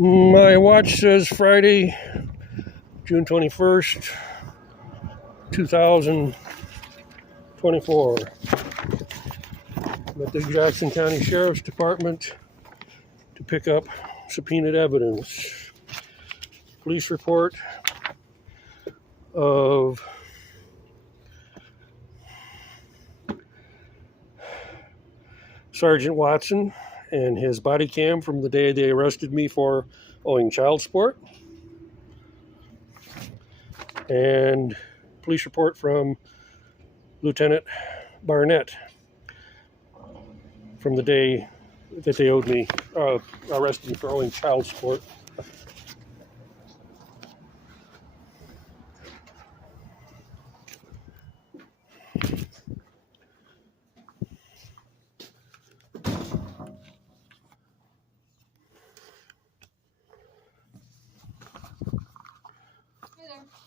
My watch says Friday, June 21st, 2024. I'm at the Jackson County Sheriff's Department to pick up subpoenaed evidence. Police report of Sergeant Watson and his body cam from the day they arrested me for owing child support. And police report from Lieutenant Barnett from the day that they arrested me for owing child support.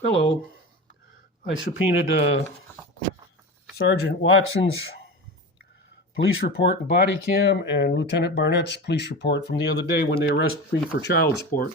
Hello. I subpoenaed Sergeant Watson's police report and body cam and Lieutenant Barnett's police report from the other day when they arrested me for child support.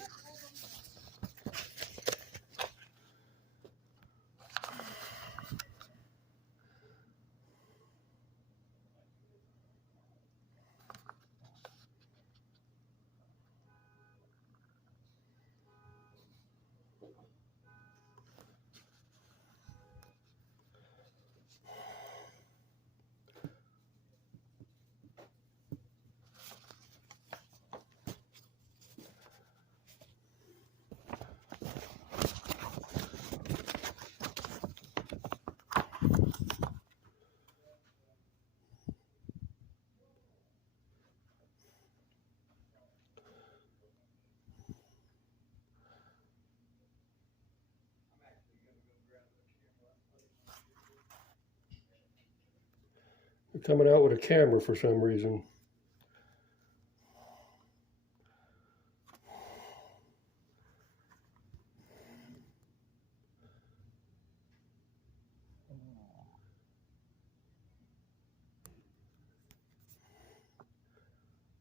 They're coming out with a camera for some reason.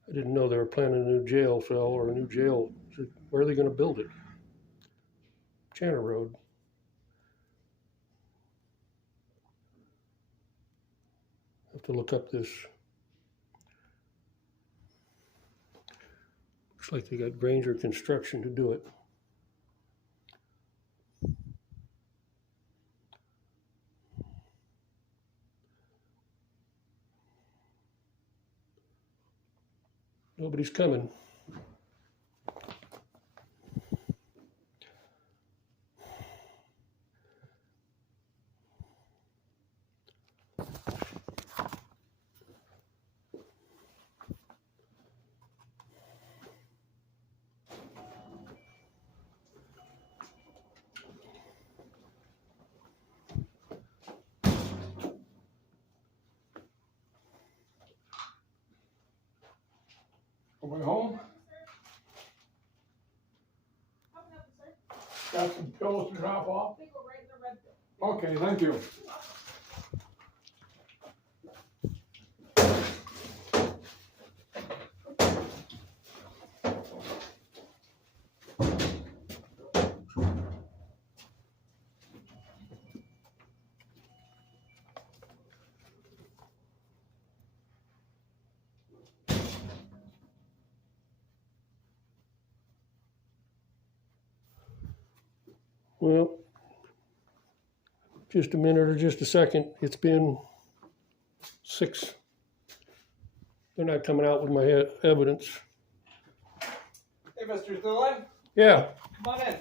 I didn't know they were planning a new jail cell or a new jail. Where are they going to build it? Channer Road. Have to look up this. Looks like they got Granger Construction to do it. Nobody's coming. Going home? Got some pills to drop off? Okay, thank you. Well, just a minute or just a second. It's been 6. They're not coming out with my evidence. Hey, Mr. Thulin. Yeah. Come on in.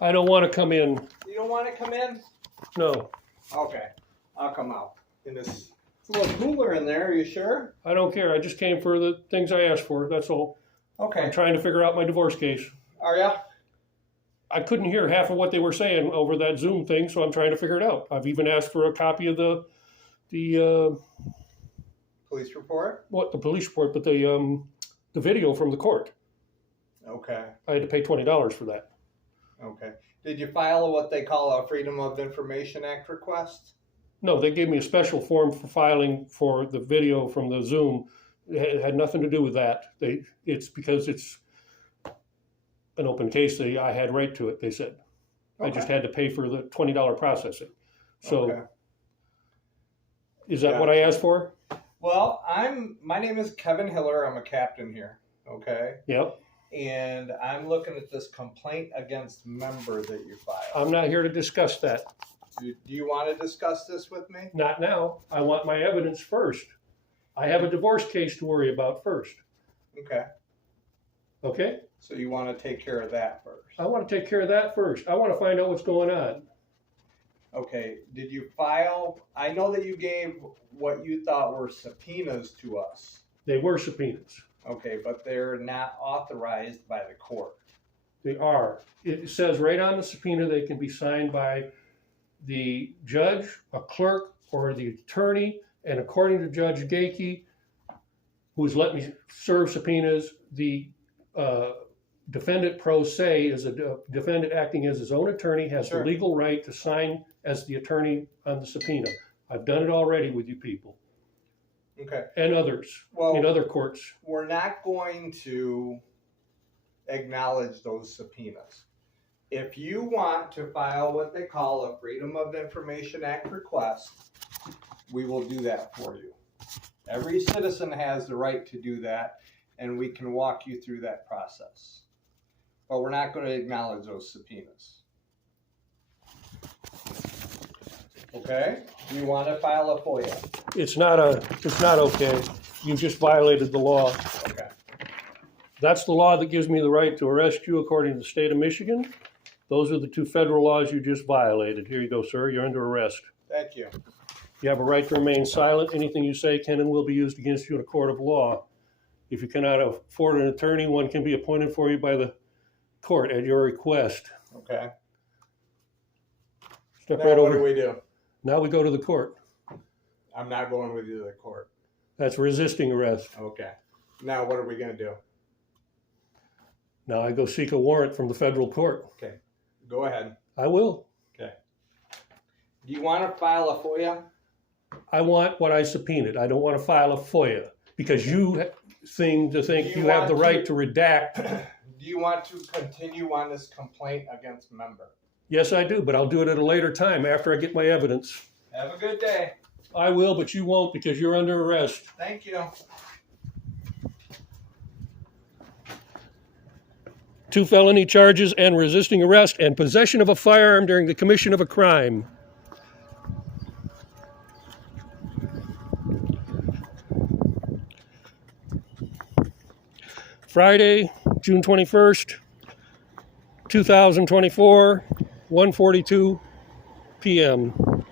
I don't want to come in. You don't want to come in? No. Okay, I'll come out. It's a little cooler in there, are you sure? I don't care. I just came for the things I asked for. That's all. Okay. I'm trying to figure out my divorce case. Are ya? I couldn't hear half of what they were saying over that Zoom thing, so I'm trying to figure it out. I've even asked for a copy of the police report? What, the police report, but the video from the court. Okay. I had to pay $20 for that. Okay. Did you file what they call a Freedom of Information Act request? No, they gave me a special form for filing for the video from the Zoom. It had nothing to do with that. It's because an open case. I had right to it, they said. I just had to pay for the $20 processing. So Okay. is that Yeah. what I asked for? Well, my name is Kevin Hiller. I'm a captain here. Okay. Yep. And I'm looking at this complaint against member that you filed. I'm not here to discuss that. Do you want to discuss this with me? Not now. I want my evidence first. I have a divorce case to worry about first. Okay. Okay? So you want to take care of that first. I want to take care of that first. I want to find out what's going on. Okay. Did you file? I know that you gave what you thought were subpoenas to us. They were subpoenas. Okay, but they're not authorized by the court. They are. It says right on the subpoena they can be signed by the judge, a clerk, or the attorney. And according to Judge Gakey, who's let me serve subpoenas, the defendant pro se is a defendant acting as his own attorney, has Sure. the legal right to sign as the attorney on the subpoena. I've done it already with you people Okay. and others Well, in other courts. we're not going to acknowledge those subpoenas. If you want to file what they call a Freedom of Information Act request, we will do that for you. Every citizen has the right to do that, and we can walk you through that process. But we're not going to acknowledge those subpoenas. Okay? You want to file a FOIA? It's not okay. You just violated the law. Okay. That's the law that gives me the right to arrest you according to the state of Michigan. Those are the two federal laws you just violated. Here you go, sir. You're under arrest. Thank you. You have a right to remain silent. Anything you say can and will be used against you in a court of law. If you cannot afford an attorney, one can be appointed for you by the court at your request. Okay. Step Now right what over. do we do? Now we go to the court. I'm not going with you to the court. That's resisting arrest. Okay. Now what are we going to do? Now I go seek a warrant from the federal court. Okay. Go ahead. I will. Okay. Do you want to file a FOIA? I want what I subpoenaed. I don't want to file a FOIA because you think Do you you have the want right to- to redact. Do you want to continue on this complaint against member? Yes, I do, but I'll do it at a later time after I get my evidence. Have a good day. I will, but you won't because you're under arrest. Thank you. 2 felony charges and resisting arrest and possession of a firearm during the commission of a crime. Friday, June 21st, 2024, 1:42 p.m.